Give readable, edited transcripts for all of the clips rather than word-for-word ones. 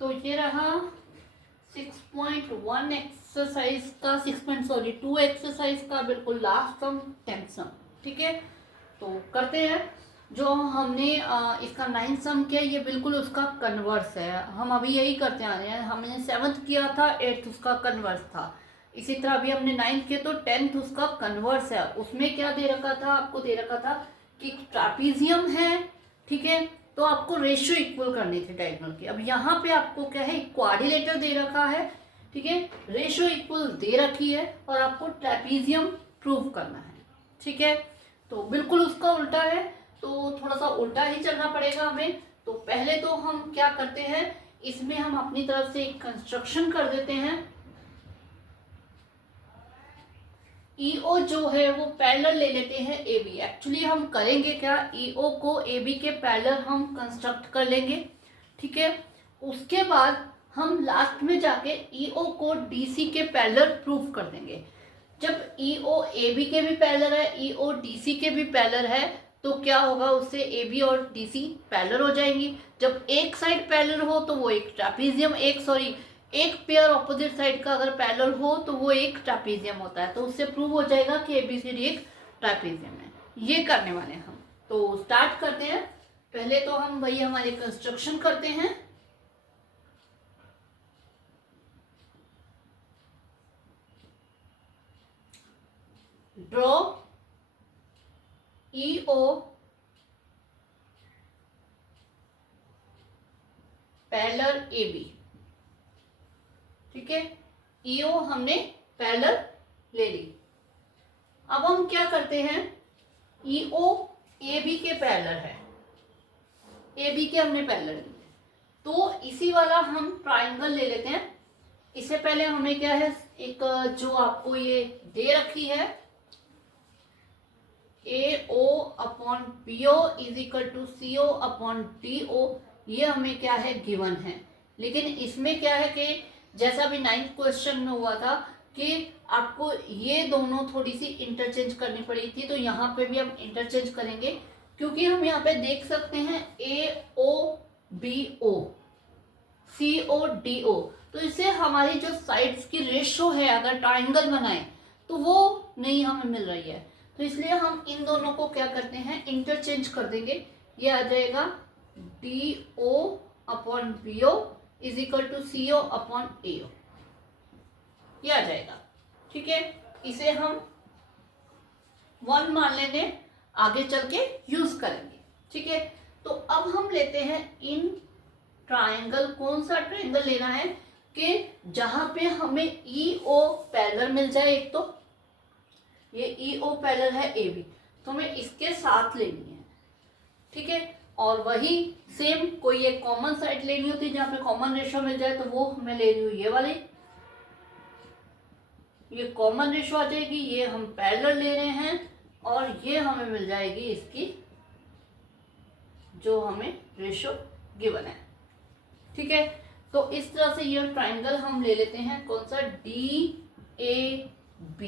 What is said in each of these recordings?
तो ये रहा 6.1 एक्सरसाइज का 2 एक्सरसाइज का बिल्कुल लास्ट सम 10th सम। ठीक है, तो करते हैं। जो हमने इसका 9th सम किया ये बिल्कुल उसका कन्वर्स है। हम अभी यही करते आ रहे हैं। हमने 7th किया था, 8th उसका कन्वर्स था। इसी तरह अभी हमने 9th किया तो 10th उसका कन्वर्स है। उसमें क्या दे रखा था, आपको दे रखा था कि ट्रापीजियम है। ठीक है, तो आपको रेशियो इक्वल करनी थी डायगोनल की। अब यहाँ पे आपको क्या है, क्वाड्रिलेटर दे रखा है। ठीक है, रेशियो इक्वल दे रखी है और आपको ट्रेपीजियम प्रूव करना है। ठीक है, तो बिल्कुल उसका उल्टा है, तो थोड़ा सा उल्टा ही चलना पड़ेगा हमें। तो पहले तो हम क्या करते हैं, इसमें हम अपनी तरफ से एक कंस्ट्रक्शन कर देते हैं। ईओ जो है वो पैरेलल ले लेते हैं ए बी। एक्चुअली हम करेंगे क्या, ईओ को ए बी के पैरेलल हम कंस्ट्रक्ट कर लेंगे। ठीक है, उसके बाद हम लास्ट में जाके ईओ को डीसी के पैरेलल प्रूव कर देंगे। जब ईओ ए बी के भी पैरेलल है, ईओ डीसी के भी पैरेलल है, तो क्या होगा, उससे ए बी और डीसी पैरेलल हो जाएंगी। जब एक साइड पैरेलल हो तो वो एक ट्रापीजियम, एक पेयर ऑपोजिट साइड का अगर पैरेलल हो तो वो एक ट्रापीजियम होता है। तो उससे प्रूव हो जाएगा कि एबीसीडी एक ट्रापीजियम है। ये करने वाले हैं हम। तो स्टार्ट करते हैं। पहले तो हम वही हमारे कंस्ट्रक्शन करते हैं। Draw EO parallel AB। ठीक है, ईओ हमने पैरेलल ले ली। अब हम क्या करते हैं, ईओ AB के पैरेलल है, AB के हमने पैरेलल लिए, तो इसी वाला हम ट्राइंगल ले लेते हैं। इससे पहले हमें क्या है, एक जो आपको ये दे रखी है AO upon BO is equal to CO upon DO, ये हमें क्या है, गिवन है। लेकिन इसमें क्या है कि जैसा भी 9th क्वेश्चन में हुआ था कि आपको ये दोनों थोड़ी सी इंटरचेंज करनी पड़ी थी, तो यहाँ पे भी हम इंटरचेंज करेंगे। क्योंकि हम यहाँ पे देख सकते हैं AOBO CODO, तो इससे हमारी जो साइड्स की रेशो है अगर ट्राइंगल बनाए तो वो नहीं हमें मिल रही है। तो इसलिए हम इन दोनों को क्या करते हैं, इंटरचेंज कर देंगे। ये आ जाएगा DO upon BO is equal to CO upon AO, ये आ जाएगा। ठीक है, इसे हम 1 मान लेंगे, आगे चल के यूज करेंगे। ठीक है, तो अब हम लेते हैं इन ट्राइंगल। कौन सा ट्राइंगल लेना है कि जहां पे हमें EO पैरेलल मिल जाए। एक तो ये EO पैरेलल है AB, तो हमें इसके साथ लेनी है। ठीक है, और वही सेम कोई एक कॉमन साइड लेनी होती है जहां पे कॉमन रेशो मिल जाए, तो वो हमें ले रही हूँ ये वाली। ये कॉमन रेशो आ जाएगी, ये हम पैरेलल ले रहे हैं, और ये हमें मिल जाएगी इसकी जो हमें रेशो गिवन है। ठीक है, तो इस तरह से ये ट्राइंगल हम ले लेते हैं। कौन सा, DAB।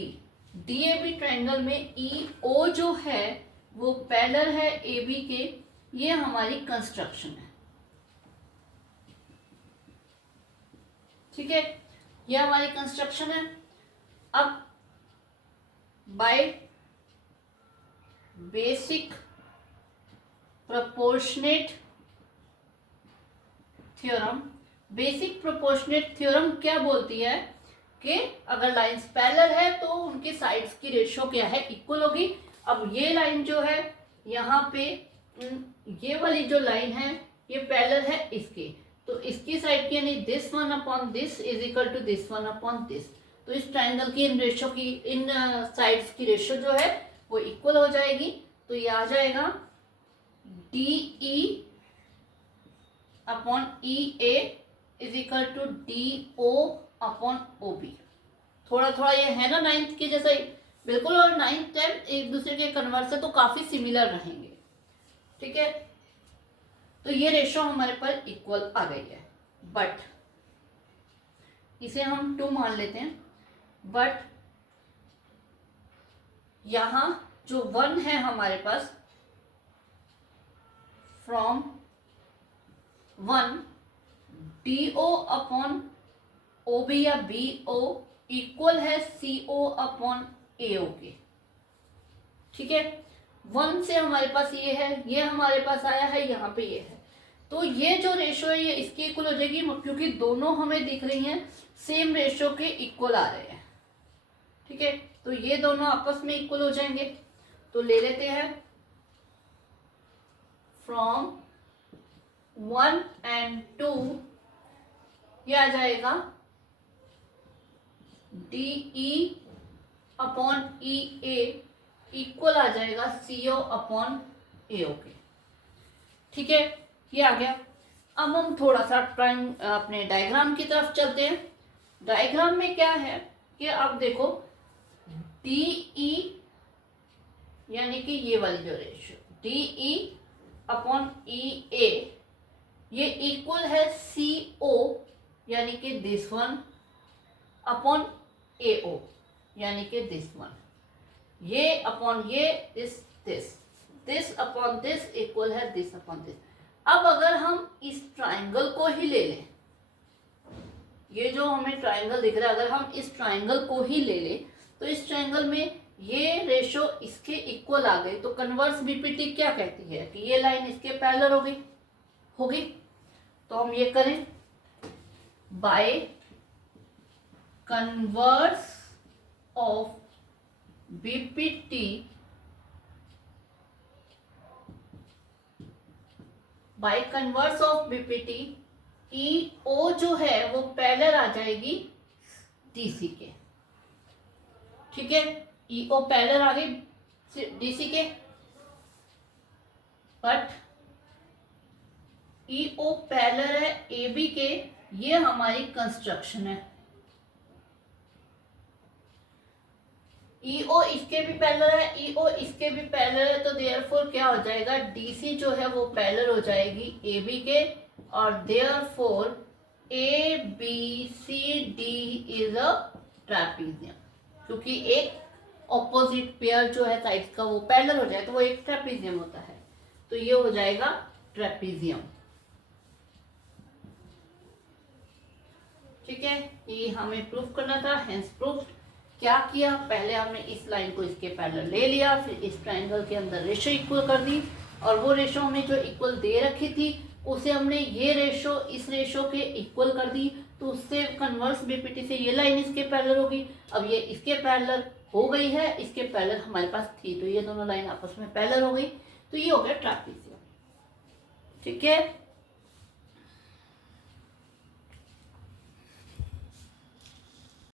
DAB ट्राइंगल में EO जो है वो पैरेलल है AB के। ये हमारी कंस्ट्रक्शन है। ठीक है, ये हमारी कंस्ट्रक्शन है। अब by basic proportionate theorem, basic proportionate theorem क्या बोलती है कि अगर लाइंस पैरेलल है तो उनकी साइड्स की रेशो क्या है, इक्वल होगी। अब ये लाइन जो है यहाँ पे, ये वाली जो लाइन है ये पैरेलल है इसके, तो इसकी साइड की यानी this one upon this is equal to this one upon this. तो इस ट्राइंगल की इन रेशो की, इन साइड्स की रेशो जो है वो इक्वल हो जाएगी। तो ये आ जाएगा DE upon EA is equal to DO upon OB। थोड़ा थोड़ा ये है ना 9th के जैसा ही बिल्कुल, और 9th 10th एक दूसरे के कन्वर्स है तो काफी सिमिलर रहेंगे। ठीक है, तो ये रेशो हमारे पर इक्वल आ गई है। बट इसे हम 2 मान लेते हैं। बट यहां जो 1 है हमारे पास, फ्रॉम 1 BO अपॉन OB या BO इक्वल है CO अपॉन AO के। ठीक है, 1 से हमारे पास ये है, ये हमारे पास आया है, यहाँ पे ये है, तो ये जो रेशो है ये इसके इक्वल हो जाएगी, क्योंकि दोनों हमें दिख रही हैं सेम रेशो के इक्वल आ रहे हैं। ठीक है, तो ये दोनों आपस में इक्वल हो जाएंगे। तो ले लेते हैं फ्रॉम 1 and 2, ये आ जाएगा DE अपॉन EA इक्वल आ जाएगा CO अपॉन AO के। ठीक है, ये आ गया। अब हम थोड़ा सा अपने डायग्राम की तरफ चलते हैं। डायग्राम में क्या है कि आप देखो DE यानी कि ये वाली जो रेशियो DE अपॉन EA ये इक्वल है CO यानी कि दिस वन अपॉन AO यानी कि दिस वन, ये अपॉन ये दिस अपॉन दिस इक्वल है दिस अपॉन दिस। अब अगर हम इस ट्राइंगल को ही ले लें, ये जो हमें ट्राइंगल दिख रहा है, अगर हम इस ट्राइंगल को ही ले लें तो इस ट्राइंगल में ये रेशो इसके इक्वल आ गए, तो कन्वर्स बीपीटी क्या कहती है कि ये लाइन इसके पैरेलल होगी। तो हम ये करें by converse of BPT by converse of BPT EO जो है वो पैरेलल आ जाएगी DC के। ठीक है, EO पैरेलल आ गई DC के, बट EO पैरेलल है AB के, ये हमारी कंस्ट्रक्शन है। EO इसके भी पैरेलल है, EO इसके भी पैरेलल है, तो देयरफॉर क्या हो जाएगा, DC जो है वो पैरेलल हो जाएगी AB के, और therefore ABCD is a trapezium, क्योंकि एक ऑपोजिट पेयर जो है साइड्स का वो पैरेलल हो जाए तो वो एक ट्रेपीजियम होता है, तो ये हो जाएगा ट्रेपीजियम। ठीक है, ये हमें प्रूफ करना था, हेंस प्रूफ। क्या किया, पहले हमने इस लाइन को इसके पैरेलल ले लिया, फिर इस ट्राइंगल के अंदर रेशो इक्वल कर दी, और वो रेशो हमें जो इक्वल दे रखी थी उसे हमने ये रेशो इस रेशो के इक्वल कर दी, तो उससे कन्वर्स बीपीटी से ये लाइन इसके पैरेलल होगी। अब ये इसके पैरेलल हो गई है, इसके पैरेलल हमारे पास थी, तो ये दोनों लाइन आपस में पैरेलल हो गई, तो ये हो गया ट्रेपीजियम। ठीक है।